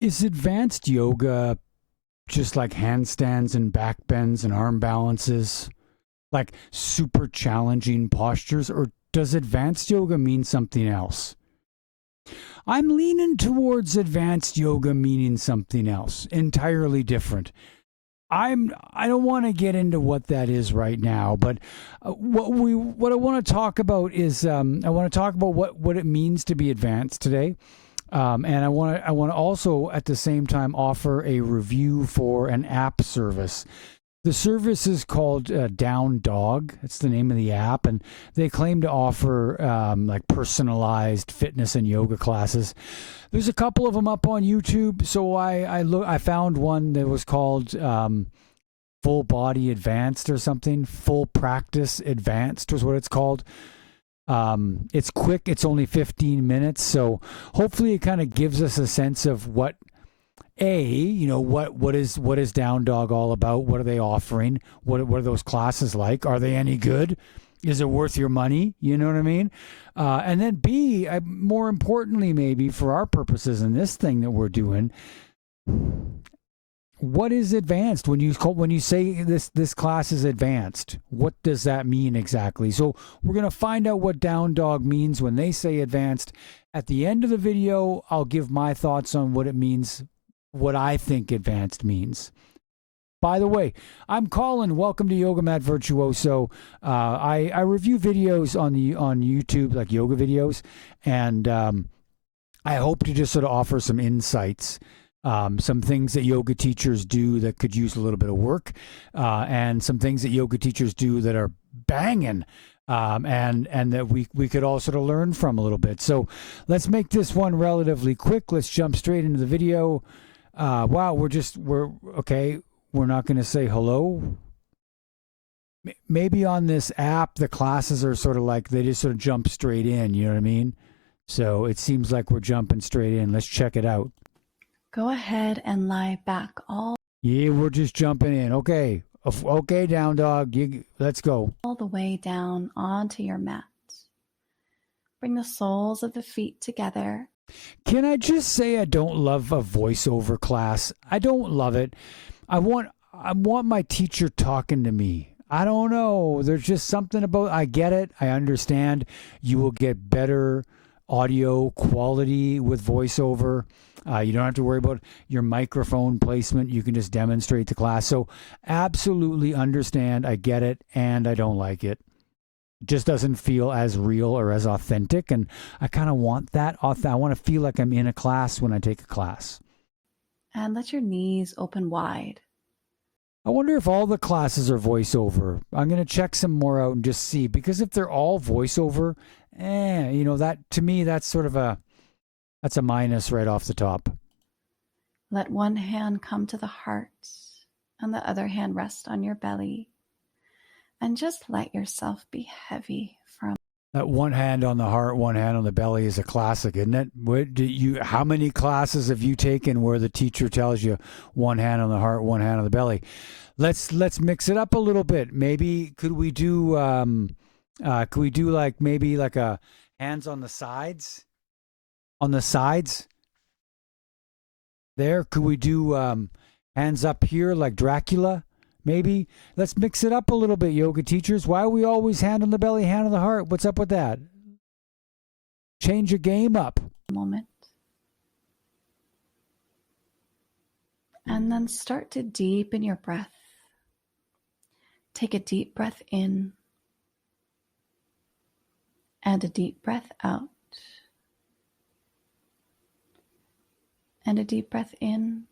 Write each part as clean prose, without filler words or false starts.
Is advanced yoga just like handstands and back bends and arm balances, like super challenging postures, or does advanced yoga mean something else? I'm leaning towards advanced yoga meaning something else, entirely different. I don't want to get into what that is right now, but what I want to talk about is I want to talk about what it means to be advanced today. And I want to also at the same time offer a review for an app service. The service is called Down Dog. It's the name of the app, and they claim to offer like personalized fitness and yoga classes. There's a couple of them up on YouTube, so I found one that was called Full Body Advanced or something. Full Practice Advanced was what it's called. It's quick. It's only 15 minutes, so hopefully it kind of gives us a sense of what what is Down Dog all about? What are they offering? What are those classes like? Are they any good? Is it worth your money? You know what I mean? And then B, more importantly, maybe for our purposes in this thing that we're doing, what is advanced when you say this class is advanced? What does that mean exactly? So we're going to find out what Down Dog means when they say advanced. At the end of the video, I'll give my thoughts on what it means, what I think advanced means. By the way, I'm Colin. Welcome to Yoga Mat Virtuoso. I review videos on YouTube, like yoga videos, and I hope to just sort of offer some insights, some things that yoga teachers do that could use a little bit of work, and some things that yoga teachers do that are banging. And that we could all sort of learn from a little bit. So let's make this one relatively quick. Let's jump straight into the video. Wow, we're okay. We're not going to say hello. Maybe on this app, the classes are sort of like they just sort of jump straight in. You know what I mean? So it seems like we're jumping straight in. Let's check it out. Go ahead and lie back all. Yeah, we're just jumping in. Okay. Okay, Down Dog. Let's go. All the way down onto your mat. Bring the soles of the feet together. Can I just say I don't love a voiceover class? I don't love it. I want my teacher talking to me. I don't know. There's just something about, I get it. I understand you will get better audio quality with voiceover. You don't have to worry about your microphone placement. You can just demonstrate the class. So absolutely understand. I get it, and I don't like it. It just doesn't feel as real or as authentic, and I kind of want that. I want to feel like I'm in a class when I take a class. And let your knees open wide. I wonder if all the classes are voiceover. I'm going to check some more out and just see, because if they're all voiceover, that to me that's a minus right off the top. Let one hand come to the heart and the other hand rest on your belly. And just let yourself be heavy from that. One hand on the heart, one hand on the belly is a classic, isn't it? How many classes have you taken where the teacher tells you one hand on the heart, one hand on the belly? Let's mix it up a little bit. Maybe could we do like maybe like a hands on the sides? On the sides there, could we do hands up here like Dracula? Maybe let's mix it up a little bit, yoga teachers. Why are we always hand on the belly, hand on the heart? What's up with that? Change your game up. Moment. And then start to deepen your breath. Take a deep breath in and a deep breath out. And a deep breath in.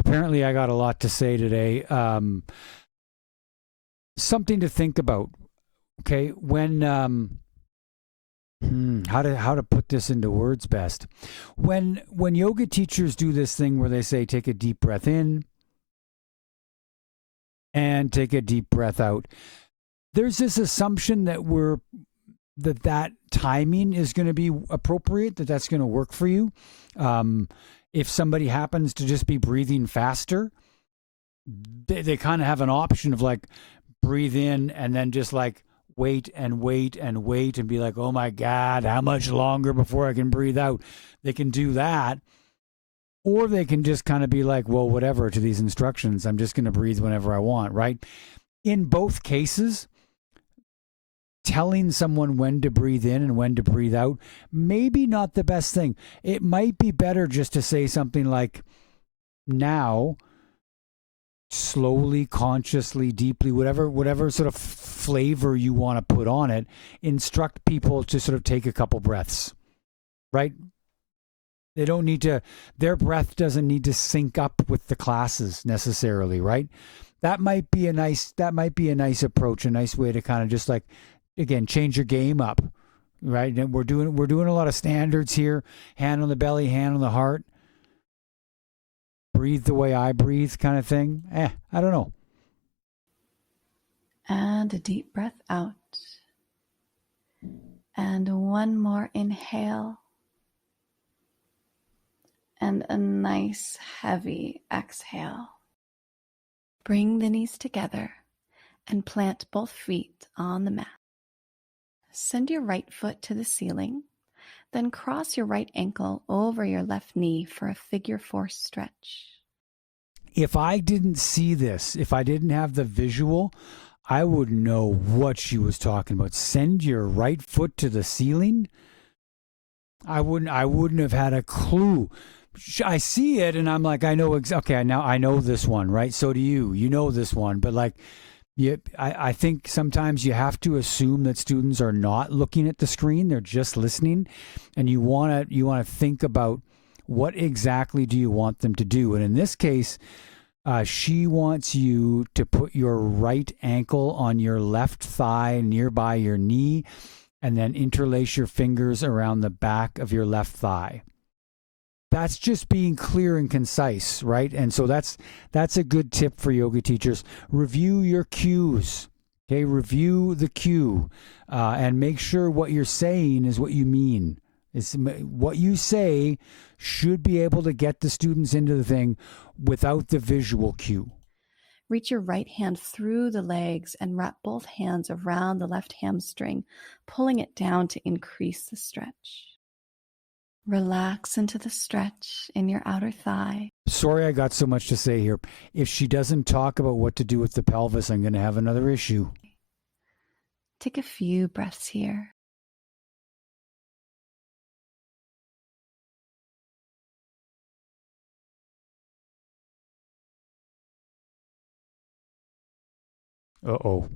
Apparently, I got a lot to say today. Something to think about. Okay, when how to put this into words best? When yoga teachers do this thing where they say take a deep breath in and take a deep breath out, there's this assumption that that timing is going to be appropriate, that's going to work for you. If somebody happens to just be breathing faster, they kind of have an option of like breathe in and then just like wait and wait and wait and be like, oh my God, how much longer before I can breathe out? They can do that. Or they can just kind of be like, well, whatever to these instructions. I'm just going to breathe whenever I want, right? In both cases, telling someone when to breathe in and when to breathe out, maybe not the best thing. It might be better just to say something like, now, slowly, consciously, deeply, whatever sort of flavor you want to put on it, instruct people to sort of take a couple breaths, right? They don't need to, their breath doesn't need to sync up with the classes necessarily, right? That might be a nice approach, a nice way to kind of just like, again, change your game up, right? And we're doing a lot of standards here. Hand on the belly, hand on the heart. Breathe the way I breathe kind of thing. I don't know. And a deep breath out. And one more inhale. And a nice heavy exhale. Bring the knees together and plant both feet on the mat. Send your right foot to the ceiling, then cross your right ankle over your left knee for a figure 4 stretch. If I didn't see this, if I didn't have the visual, I would know what she was talking about. Send your right foot to the ceiling? I wouldn't have had a clue. I see it and I'm like, I know, okay, now I know this one, right? So do you. You know this one, but like, I think sometimes you have to assume that students are not looking at the screen; they're just listening, and you want to think about what exactly do you want them to do. And in this case, she wants you to put your right ankle on your left thigh nearby your knee, and then interlace your fingers around the back of your left thigh. That's just being clear and concise, right? And so that's a good tip for yoga teachers. Review your cues. Okay, review the cue, and make sure what you're saying is what you mean. It's what you say should be able to get the students into the thing without the visual cue. Reach your right hand through the legs and wrap both hands around the left hamstring, pulling it down to increase the stretch. Relax into the stretch in your outer thigh. Sorry, I got so much to say here. If she doesn't talk about what to do with the pelvis, I'm going to have another issue. Take a few breaths here. Uh-oh.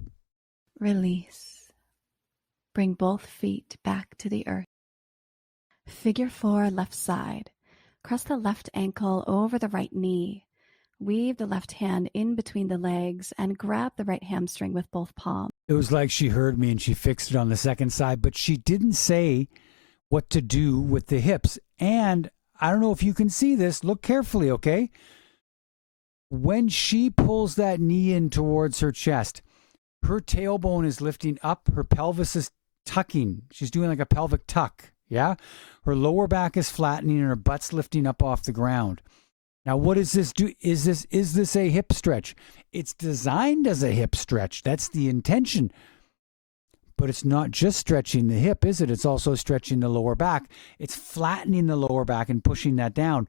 Release. Bring both feet back to the earth. Figure 4, left side. Cross the left ankle over the right knee. Weave the left hand in between the legs and grab the right hamstring with both palms. It was like she heard me and she fixed it on the second side, but she didn't say what to do with the hips. And I don't know if you can see this. Look carefully, okay? When she pulls that knee in towards her chest, her tailbone is lifting up, her pelvis is tucking. She's doing like a pelvic tuck, yeah? Her lower back is flattening and her butt's lifting up off the ground. Now, what does this do? Is this a hip stretch? It's designed as a hip stretch. That's the intention. But it's not just stretching the hip, is it? It's also stretching the lower back. It's flattening the lower back and pushing that down.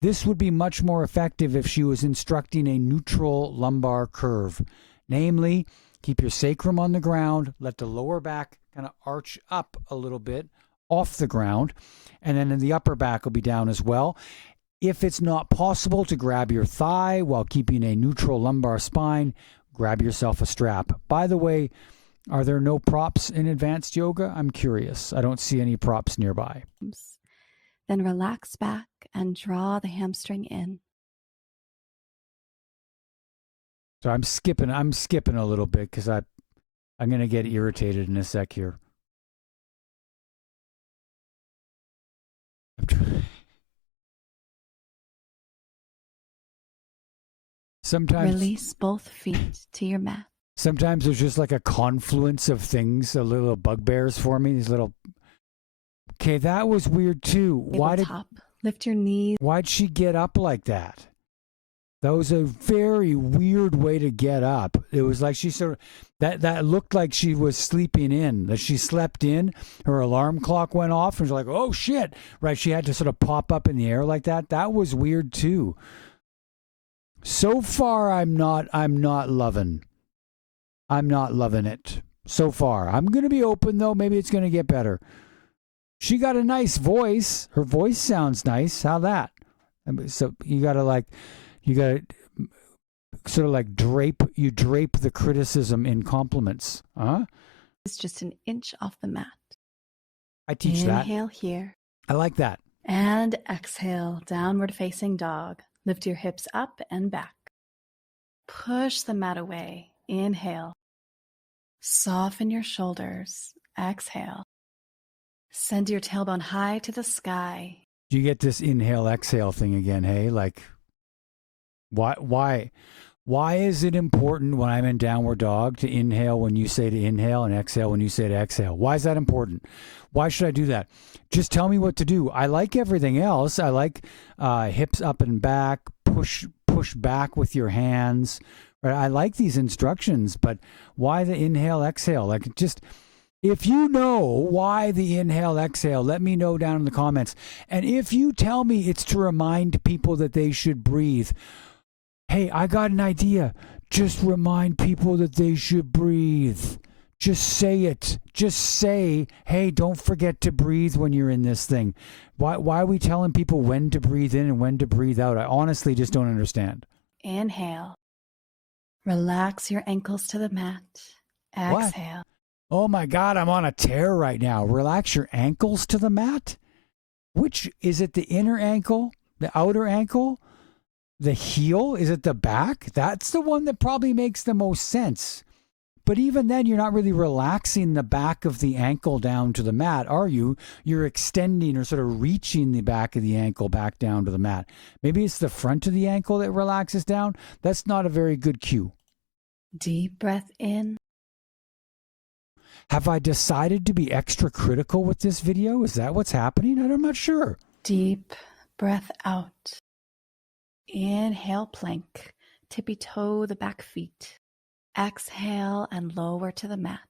This would be much more effective if she was instructing a neutral lumbar curve. Namely, keep your sacrum on the ground, let the lower back kind of arch up a little bit off the ground, and then the upper back will be down as well. If it's not possible to grab your thigh while keeping a neutral lumbar spine, grab yourself a strap. By the way, are there no props in advanced yoga? I'm curious. I don't see any props nearby. Then relax back and draw the hamstring in. So I'm skipping a little bit because I'm going to get irritated in a sec here. Sometimes release both feet to your mat. Sometimes there's just like a confluence of things, a little bugbears for me. These little. Okay, that was weird too. Lift your knees. Why'd she get up like that? That was a very weird way to get up. It was like she sort of that looked like she was sleeping in. That she slept in. Her alarm clock went off, and she's like, "Oh shit!" Right? She had to sort of pop up in the air like that. That was weird too. So far, I'm not loving. I'm not loving it. So far, I'm gonna be open though. Maybe it's gonna get better. She got a nice voice. Her voice sounds nice. How that? So you gotta sort of like drape the criticism in compliments. Huh? It's just an inch off the mat. I teach that. Inhale here. I like that. And exhale, downward facing dog. Lift your hips up and back. Push the mat away. Inhale. Soften your shoulders. Exhale. Send your tailbone high to the sky. Do you get this inhale exhale thing again? Hey, like why is it important when I'm in downward dog to inhale when you say to inhale and exhale when you say to exhale? Why is that important? Why should I do that? Just tell me what to do. I like everything else. I like hips up and back, push back with your hands. Right? I like these instructions, but why the inhale exhale? Like, just if you know why the inhale exhale, let me know down in the comments. And if you tell me it's to remind people that they should breathe, hey, I got an idea. Just remind people that they should breathe. Just say it. Just say, hey, don't forget to breathe when you're in this thing. Why are we telling people when to breathe in and when to breathe out? I honestly just don't understand. Inhale. Relax your ankles to the mat. Exhale. What? Oh my God, I'm on a tear right now. Relax your ankles to the mat? Which, is it the inner ankle? The outer ankle? The heel? Is it the back? That's the one that probably makes the most sense. But even then, you're not really relaxing the back of the ankle down to the mat, are you? You're extending or sort of reaching the back of the ankle back down to the mat. Maybe it's the front of the ankle that relaxes down. That's not a very good cue. Deep breath in. Have I decided to be extra critical with this video? Is that what's happening? I'm not sure. Deep breath out. Inhale, plank. Tippy toe the back feet. Exhale and lower to the mat.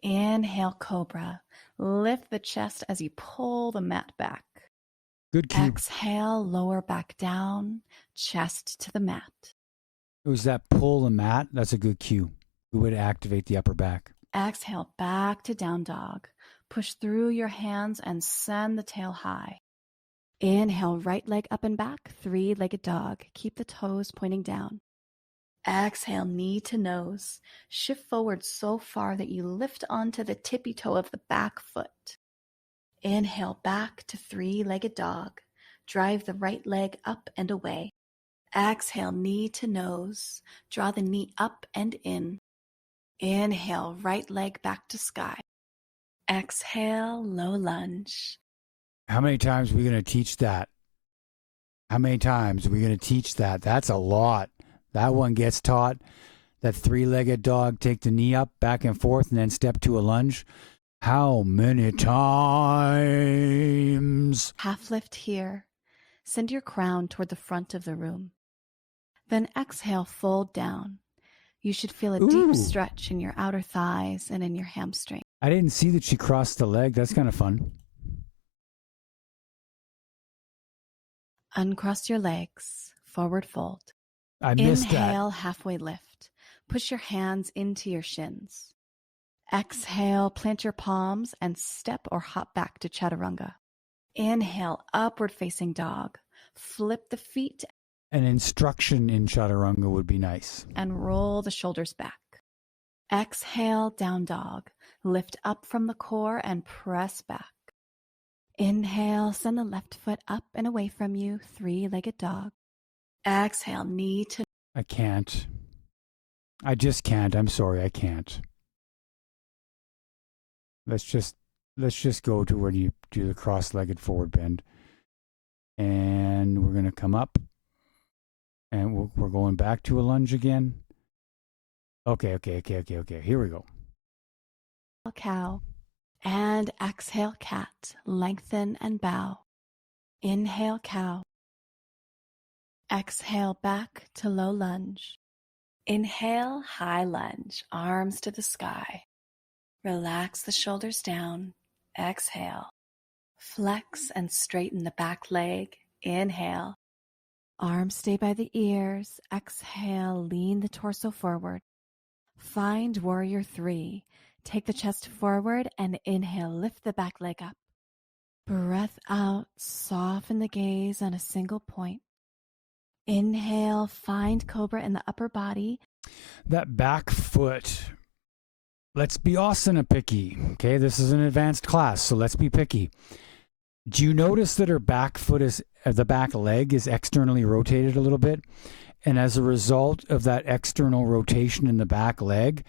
Inhale, cobra. Lift the chest as you pull the mat back. Good cue. Exhale, lower back down, chest to the mat. It was that pull the mat. That's a good cue. Good way to activate the upper back. Exhale, back to down dog. Push through your hands and send the tail high. Inhale, right leg up and back, three-legged dog. Keep the toes pointing down. Exhale, knee to nose. Shift forward so far that you lift onto the tippy toe of the back foot. Inhale, back to three-legged dog. Drive the right leg up and away. Exhale, knee to nose. Draw the knee up and in. Inhale, right leg back to sky. Exhale, low lunge. How many times are we going to teach that? How many times are we going to teach that? That's a lot. That one gets taught. That three-legged dog, take the knee up, back and forth, and then step to a lunge. How many times? Half lift here. Send your crown toward the front of the room. Then exhale, fold down. You should feel a deep stretch in your outer thighs and in your hamstring. I didn't see that she crossed the leg. That's kind of fun. Uncross your legs, forward fold. I missed that. Inhale, halfway lift. Push your hands into your shins. Exhale, plant your palms and step or hop back to chaturanga. Inhale, upward facing dog. Flip the feet. An instruction in chaturanga would be nice. And roll the shoulders back. Exhale, down dog. Lift up from the core and press back. Inhale, send the left foot up and away from you, three-legged dog. Exhale, knee to... I can't. I just can't. I'm sorry, I can't. Let's just go to where you do the cross-legged forward bend. And we're going to come up. And we're going back to a lunge again. Okay. Here we go. Cow. And exhale, cat. Lengthen and bow. Inhale, cow. Exhale back to low lunge. Inhale, high lunge, arms to the sky. Relax the shoulders down. Exhale. Flex and straighten the back leg. Inhale. Arms stay by the ears. Exhale, lean the torso forward. Find warrior 3. Take the chest forward and inhale, lift the back leg up. Breath out, soften the gaze on a single point. Inhale, find cobra in the upper body. That back foot. Let's be asana picky. Okay, this is an advanced class, so let's be picky. Do you notice that her back foot the back leg is externally rotated a little bit? And as a result of that external rotation in the back leg,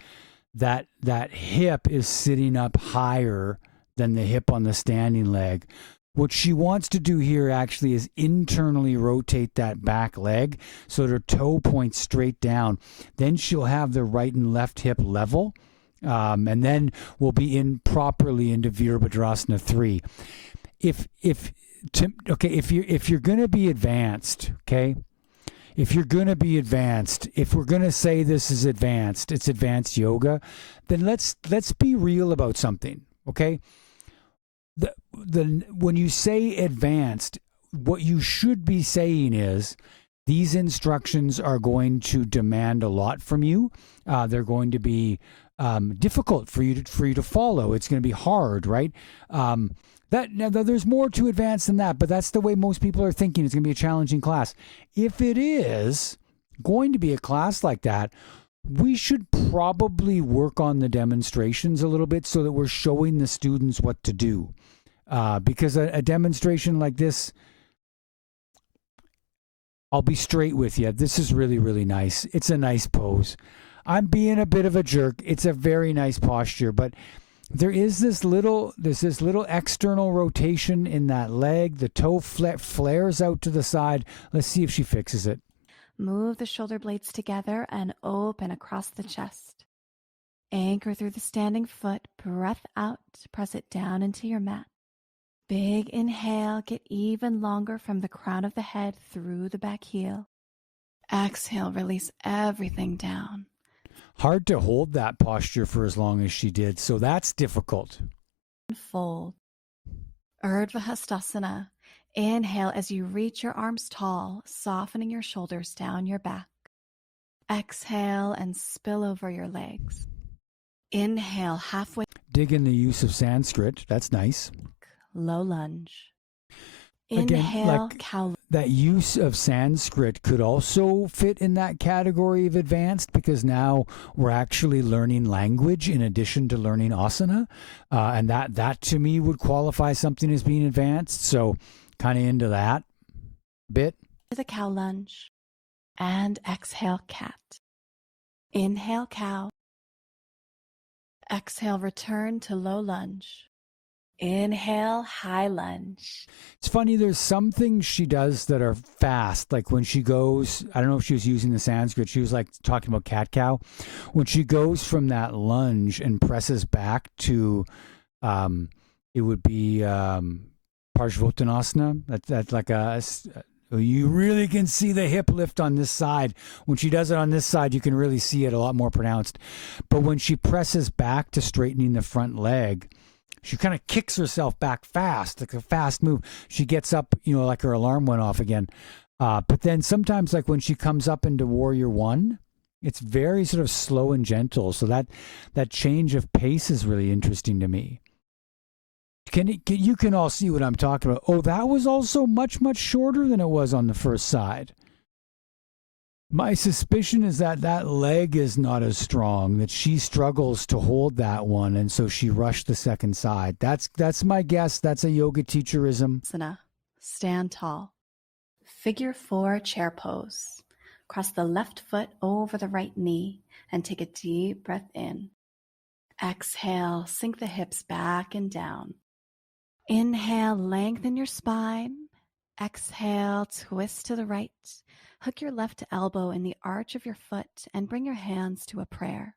that hip is sitting up higher than the hip on the standing leg. What she wants to do here actually is internally rotate that back leg so that her toe points straight down. Then she'll have the right and left hip level, and then we'll be in properly into Virabhadrasana 3. If you're going to be advanced, okay. If you're going to be advanced, if we're going to say this is advanced, it's advanced yoga, then let's be real about something, okay? When you say advanced, what you should be saying is these instructions are going to demand a lot from you. They're going to be difficult for you to follow. It's going to be hard, right? Now, there's more to advance than that, but that's the way most people are thinking. It's going to be a challenging class. If it is going to be a class like that, we should probably work on the demonstrations a little bit so that we're showing the students what to do. Because a demonstration like this, I'll be straight with you. This is really, really nice. It's a nice pose. I'm being a bit of a jerk. It's a very nice posture, but there is this little external rotation in that leg. The toe flares out to the side. Let's see if she fixes it. Move the shoulder blades together and open across the chest. Anchor through the standing foot. Breath out. Press it down into your mat. Big inhale. Get even longer from the crown of the head through the back heel. Exhale. Release everything down. Hard to hold that posture for as long as she did, so that's difficult. Fold. Urdhva Hastasana. Inhale as you reach your arms tall, softening your shoulders down your back. Exhale and spill over your legs. Inhale halfway. Dig in the use of Sanskrit. That's nice. Low lunge. Again, Inhale, like cow. that use of Sanskrit could also fit in that category of advanced because now we're actually learning language in addition to learning asana. And that to me would qualify something as being advanced. So kind of into that bit. The cow lunge. And exhale, cat. Inhale, cow. Exhale, return to low lunge. Inhale, high lunge. It's funny, there's some things she does that are fast. Like when she goes, I don't know if she was using the Sanskrit, she was like talking about cat-cow. When she goes from that lunge and presses back to, it would be Parshvottanasana. That's like you really can see the hip lift on this side. When she does it on this side, you can really see it a lot more pronounced. But when she presses back to straightening the front leg, she kind of kicks herself back fast, like a fast move. She gets up, like her alarm went off again. But then sometimes, like when she comes up into Warrior 1, it's very sort of slow and gentle. So that change of pace is really interesting to me. You can all see what I'm talking about. Oh, that was also much, much shorter than it was on the first side. My suspicion is that leg is not as strong, that she struggles to hold that one, and so she rushed the second side. That's my guess. That's a yoga teacherism. Asana. Stand tall. Figure 4 chair pose. Cross the left foot over the right knee and take a deep breath in. Exhale, sink the hips back and down. Inhale, lengthen your spine. Exhale, twist to the right. Hook your left elbow in the arch of your foot and bring your hands to a prayer.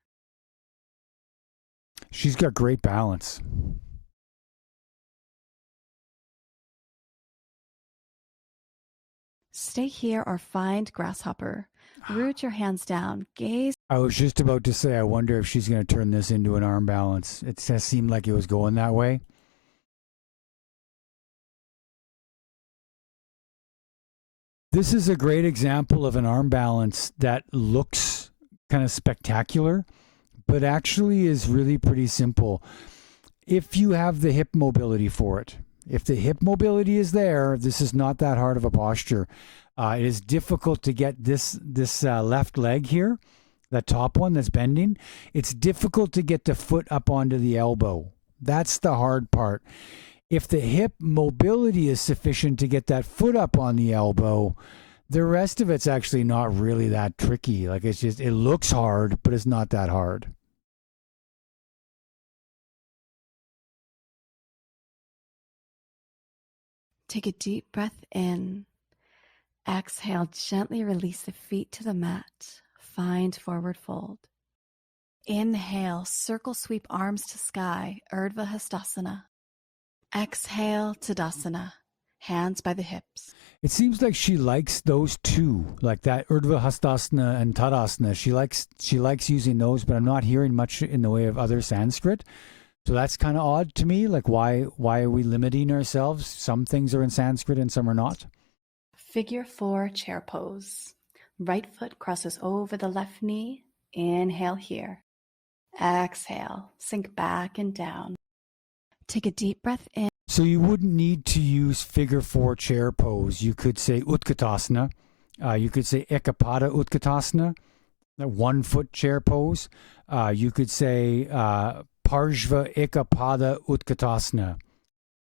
She's got great balance. Stay here or find grasshopper. Root your hands down. Gaze. I was just about to say, I wonder if she's going to turn this into an arm balance. It just seemed like it was going that way. This is a great example of an arm balance that looks kind of spectacular, but actually is really pretty simple. If you have the hip mobility for it, if the hip mobility is there, this is not that hard of a posture. It is difficult to get this left leg here, that top one that's bending. It's difficult to get the foot up onto the elbow. That's the hard part. If the hip mobility is sufficient to get that foot up on the elbow, the rest of it's actually not really that tricky. Like it's just, it looks hard, but it's not that hard. Take a deep breath in. Exhale, gently release the feet to the mat. Find forward fold. Inhale, circle sweep arms to sky, Urdhva Hastasana. Exhale, Tadasana, hands by the hips. It seems like she likes those two, like that Urdhva Hastasana and Tadasana. She likes using those, but I'm not hearing much in the way of other Sanskrit. So that's kind of odd to me. Like why are we limiting ourselves? Some things are in Sanskrit and some are not. Figure 4 chair pose. Right foot crosses over the left knee. Inhale here. Exhale, sink back and down. Take a deep breath in. So you wouldn't need to use figure 4 chair pose. You could say Utkatasana. You could say Ekapada Utkatasana, the 1 foot chair pose. You could say Parshva Ekapada Utkatasana,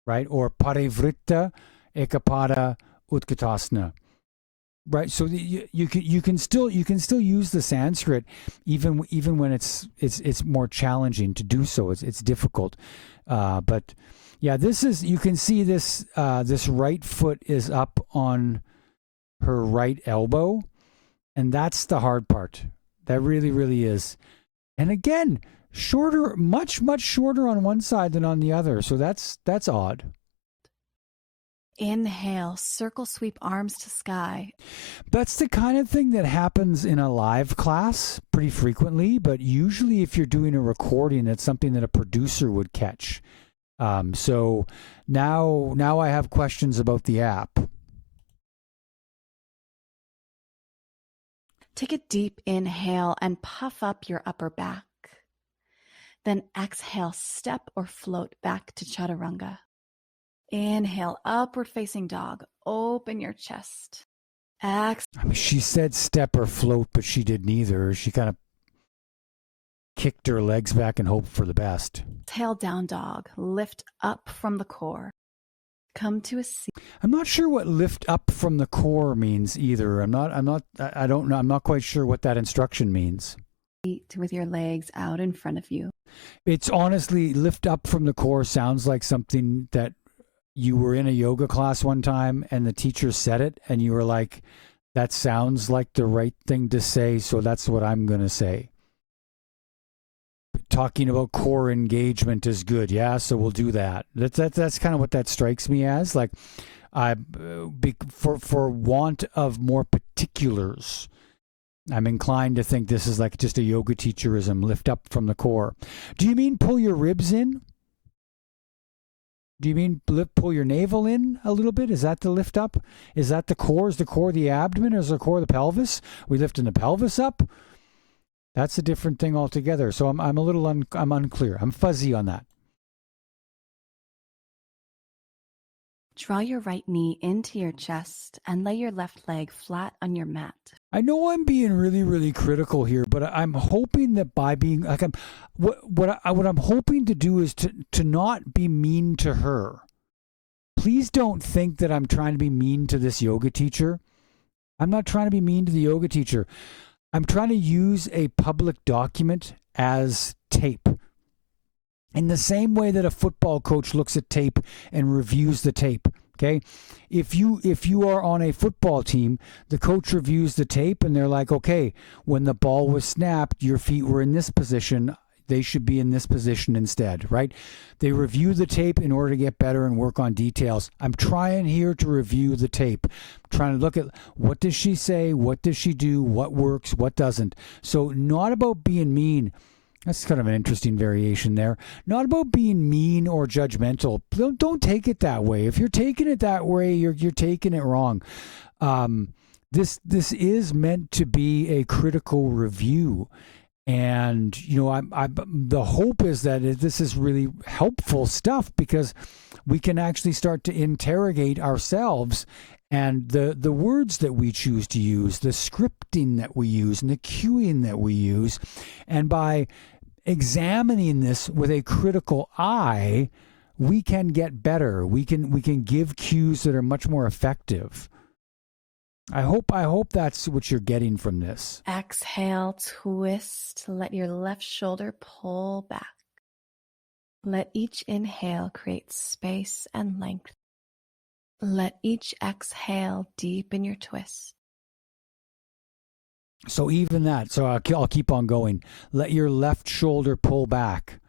right? Or Parivritta Ekapada Utkatasana. Right, so you can still use the Sanskrit even when it's more challenging to do so. It's difficult, but yeah, this is, you can see this this right foot is up on her right elbow, and that's the hard part. That really is. And again, shorter, much shorter on one side than on the other. So that's odd. Inhale, circle sweep arms to sky. That's the kind of thing that happens in a live class pretty frequently, but usually if you're doing a recording, that's something that a producer would catch. So now I have questions about the app. Take a deep inhale and puff up your upper back. Then exhale, step or float back to chaturanga. Inhale, upward facing dog. Open your chest. Exhale. I mean, she said step or float, but she did neither. She kind of kicked her legs back and hoped for the best. Exhale, down dog. Lift up from the core. Come to a seat. I'm not sure what lift up from the core means either. I don't know. I'm not quite sure what that instruction means. With your legs out in front of you. It's honestly, lift up from the core sounds like something that you were in a yoga class one time and the teacher said it and you were like, that sounds like the right thing to say, so that's what I'm going to say. Talking about core engagement is good. Yeah, so we'll do that. That's kind of what that strikes me as. Like, for want of more particulars, I'm inclined to think this is like just a yoga teacherism, lift up from the core. Do you mean pull your ribs in? Do you mean pull your navel in a little bit? Is that the lift up? Is that the core? Is the core the abdomen? Or is the core the pelvis? We lifting the pelvis up? That's a different thing altogether. So I'm a little I'm unclear. I'm fuzzy on that. Draw your right knee into your chest and lay your left leg flat on your mat. I know I'm being really critical here, but I'm hoping that by being like what I'm hoping to do is to not be mean to her. Please don't think that I'm trying to be mean to this yoga teacher. I'm not trying to be mean to the yoga teacher. I'm trying to use a public document as tape. In the same way that a football coach looks at tape and reviews the tape, okay? If you are on a football team, the coach reviews the tape and they're like, okay, when the ball was snapped, your feet were in this position. They should be in this position instead, right? They review the tape in order to get better and work on details. I'm trying here to review the tape. I'm trying to look at what does she say, what does she do, what works, what doesn't. So not about being mean. That's kind of an interesting variation there. Not about being mean or judgmental. Don't take it that way. If you're taking it that way, you're taking it wrong. This is meant to be a critical review, and the hope is that this is really helpful stuff because we can actually start to interrogate ourselves and the words that we choose to use, the scripting that we use, and the cueing that we use, and by examining this with a critical eye, we can get better. We can give cues that are much more effective. I hope that's what you're getting from this. Exhale, twist. Let your left shoulder pull back. Let each inhale create space and length. Let each exhale deepen your twist. So even that, so I'll keep on going. Let your left shoulder pull back.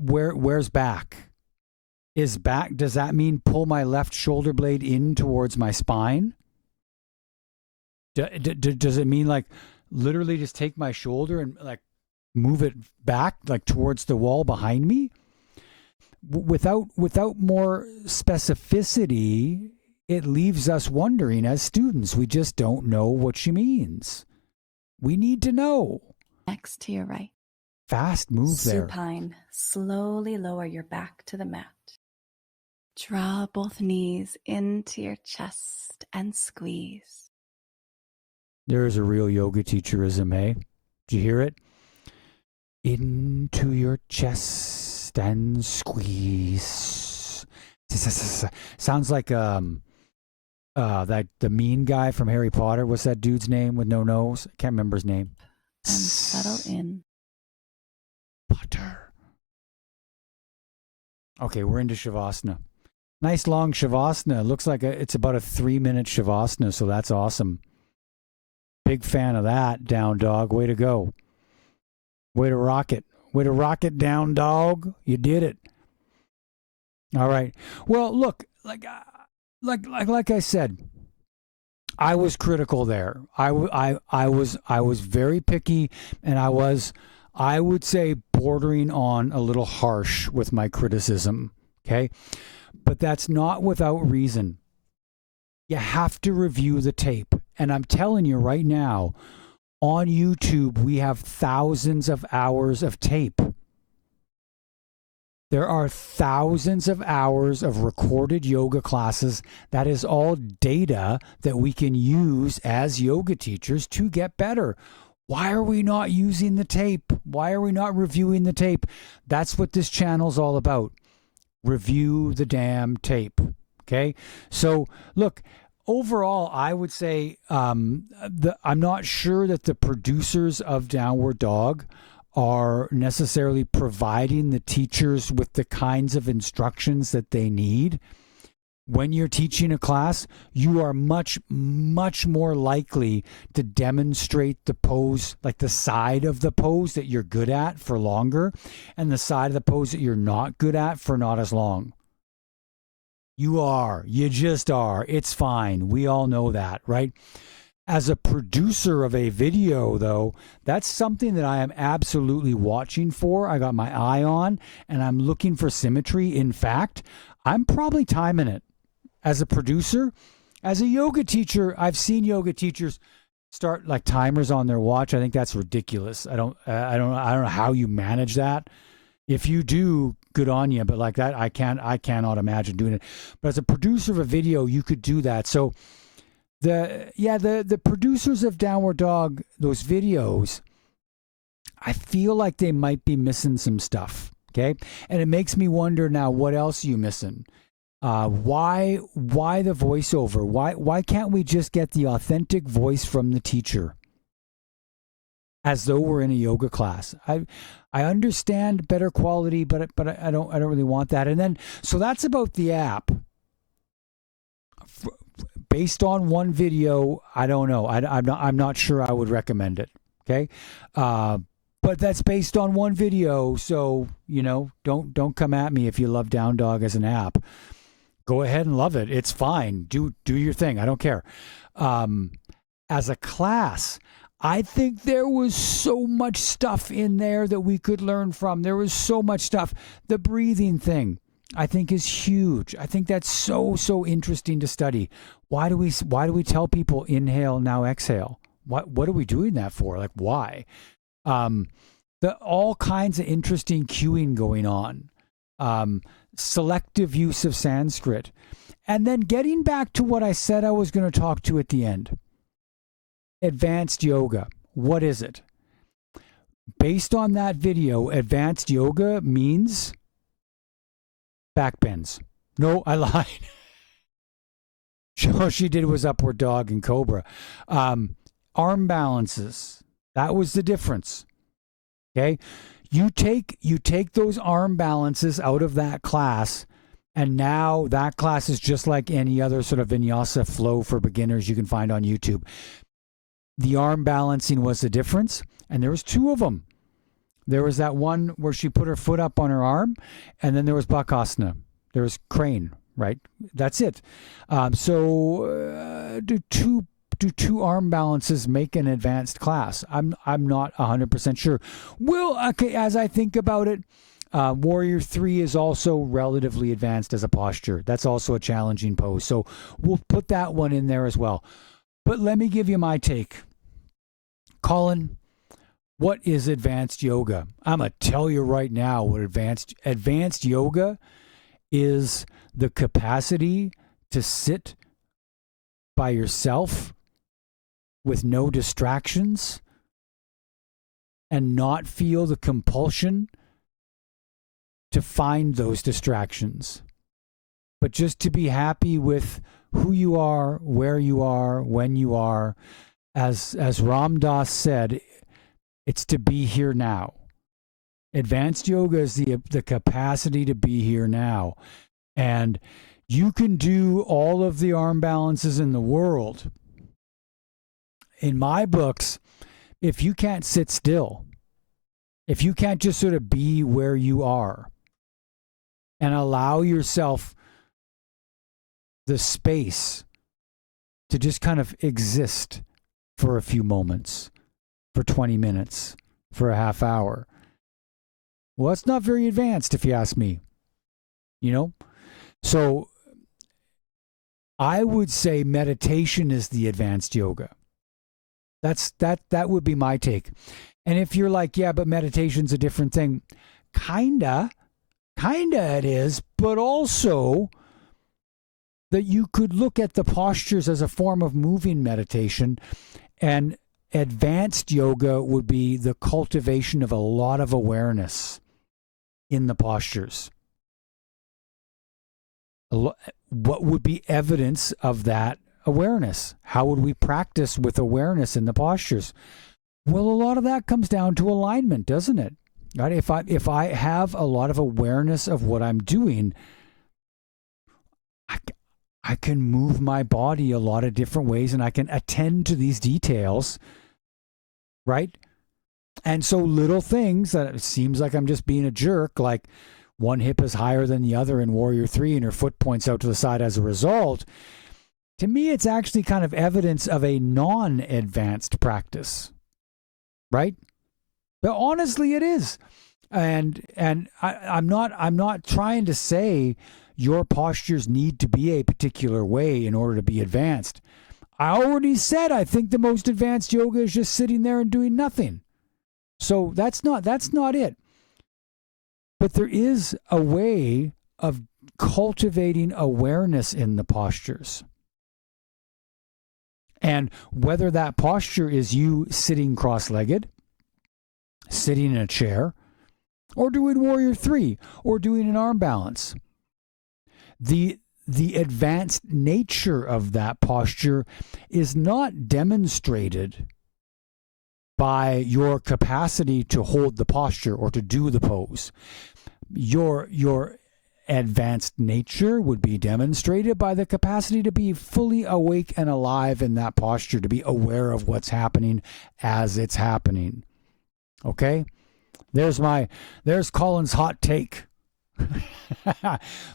Where's back? Is back, does that mean pull my left shoulder blade in towards my spine? Does it mean like literally just take my shoulder and like move it back like towards the wall behind me? Without more specificity, it leaves us wondering as students. We just don't know what she means. We need to know. Next to your right. Fast move there. Supine. Slowly lower your back to the mat. Draw both knees into your chest and squeeze. There is a real yoga teacherism, eh? Did you hear it? Into your chest and squeeze. Sounds like that the mean guy from Harry Potter. What's that dude's name with no nose? I can't remember his name. And settle in. Potter. Okay, we're into Shavasana. Nice long Shavasana. Looks like it's about a 3-minute Shavasana, so that's awesome. Big fan of that, down dog. Way to go. Way to rock it. Way to rock it, down dog. You did it. All right. Well, look, like I said, I was critical there. I was very picky, and I would say bordering on a little harsh with my criticism. Okay. But that's not without reason. You have to review the tape. And I'm telling you right now, on YouTube, we have thousands of hours of tape. There are thousands of hours of recorded yoga classes. That is all data that we can use as yoga teachers to get better. Why are we not using the tape? Why are we not reviewing the tape? That's what this channel's all about. Review the damn tape. Okay? So, look, overall, I would say I'm not sure that the producers of Downward Dog are necessarily providing the teachers with the kinds of instructions that they need. When you're teaching a class, you are much, much more likely to demonstrate the pose, like the side of the pose that you're good at for longer, and the side of the pose that you're not good at for not as long. You just are. It's fine. We all know that, right? As a producer of a video, though, that's something that I am absolutely watching for. I got my eye on, and I'm looking for symmetry. In fact, I'm probably timing it. As a producer, as a yoga teacher, I've seen yoga teachers start like timers on their watch. I think that's ridiculous. I don't know how you manage that. If you do, good on you. But like that, I cannot imagine doing it. But as a producer of a video, you could do that. So the producers of Downward Dog, those videos, I feel like they might be missing some stuff. Okay, and it makes me wonder now, what else are you missing? Why the voiceover? Why can't we just get the authentic voice from the teacher, as though we're in a yoga class? I understand better quality, but I don't really want that. And then so that's about the app. Based on one video, I don't know. I'm not sure I would recommend it. Okay, but but that's based on one video. So, don't come at me if you love Down Dog as an app. Go ahead and love it. It's fine. Do your thing. I don't care. As a class, I think there was so much stuff in there that we could learn from. There was so much stuff. The breathing thing, I think, is huge. I think that's so interesting to study. Why do we tell people inhale, now exhale? What are we doing that for? Like, why? All kinds of interesting cueing going on. Selective use of Sanskrit. And then getting back to what I said I was going to talk to at the end. Advanced yoga. What is it? Based on that video, advanced yoga means back bends. No, I lied. All she did was upward dog and cobra. Arm balances. That was the difference. Okay? You take those arm balances out of that class, and now that class is just like any other sort of vinyasa flow for beginners you can find on YouTube. The arm balancing was the difference, and there was two of them. There was that one where she put her foot up on her arm, and then there was Bakasana. There was crane, right? That's it. Do two arm balances make an advanced class? I'm not 100% sure. Well, okay, as I think about it, Warrior 3 is also relatively advanced as a posture. That's also a challenging pose. So we'll put that one in there as well. But let me give you my take. Colin, what is advanced yoga? I'm going to tell you right now what advanced yoga is: the capacity to sit by yourself with no distractions and not feel the compulsion to find those distractions, but just to be happy with who you are, where you are, when you are. As Ram Dass said, it's to be here now. Advanced yoga is the capacity to be here now. And you can do all of the arm balances in the world. In my books, if you can't sit still, if you can't just sort of be where you are and allow yourself the space to just kind of exist for a few moments, for 20 minutes, for a half hour, well, it's not very advanced if you ask me. So I would say meditation is the advanced yoga. That would be my take. And if you're like, yeah, but meditation's a different thing, kinda it is, but also that you could look at the postures as a form of moving meditation, and advanced yoga would be the cultivation of a lot of awareness in the postures. What would be evidence of that awareness? How would we practice with awareness in the postures? Well, a lot of that comes down to alignment, doesn't it? Right? If I have a lot of awareness of what I'm doing, I can move my body a lot of different ways, and I can attend to these details, right? And so little things that it seems like I'm just being a jerk, like one hip is higher than the other in Warrior 3 and her foot points out to the side as a result, to me it's actually kind of evidence of a non-advanced practice, right? But honestly, it is. And I'm not trying to say your postures need to be a particular way in order to be advanced. I already said I think the most advanced yoga is just sitting there and doing nothing. So that's not it. But there is a way of cultivating awareness in the postures. And whether that posture is you sitting cross-legged, sitting in a chair, or doing Warrior 3, or doing an arm balance, the advanced nature of that posture is not demonstrated by your capacity to hold the posture or to do the pose. Your advanced nature would be demonstrated by the capacity to be fully awake and alive in that posture, to be aware of what's happening as it's happening. Okay? There's Colin's hot take.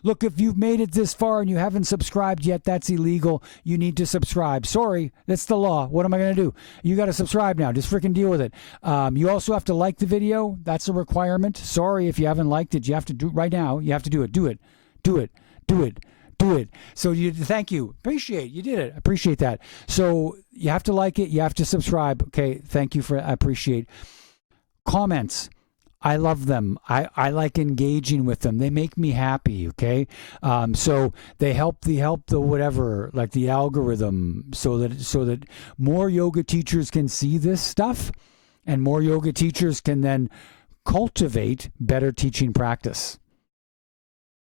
Look, if you've made it this far and you haven't subscribed yet, that's illegal. You need to subscribe. Sorry, that's the law. What am I going to do? You got to subscribe now. Just freaking deal with it. You also have to like the video. That's a requirement. Sorry if you haven't liked it. You have to do it right now. You have to do it. Do it. Do it. Do it. Do it. So thank you. Appreciate you did it. Appreciate that. So you have to like it. You have to subscribe. Okay. Thank you I appreciate comments. I love them. I like engaging with them. They make me happy. Okay, so they help the whatever, like the algorithm, so that more yoga teachers can see this stuff, and more yoga teachers can then cultivate better teaching practice.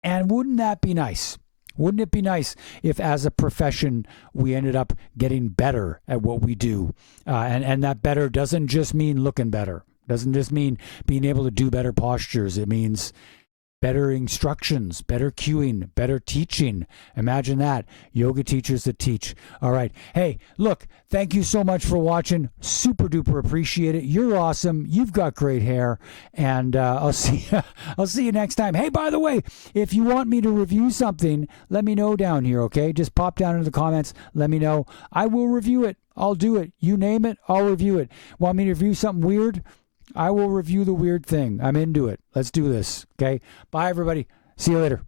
And wouldn't that be nice? Wouldn't it be nice if, as a profession, we ended up getting better at what we do, and that better doesn't just mean looking better. Doesn't just mean being able to do better postures. It means better instructions, better cueing, better teaching. Imagine that. Yoga teachers that teach. All right. Hey, look, thank you so much for watching. Super duper appreciate it. You're awesome. You've got great hair. And I'll see you next time. Hey, by the way, if you want me to review something, let me know down here, okay? Just pop down into the comments. Let me know. I will review it. I'll do it. You name it, I'll review it. Want me to review something weird? I will review the weird thing. I'm into it. Let's do this. Okay. Bye, everybody. See you later.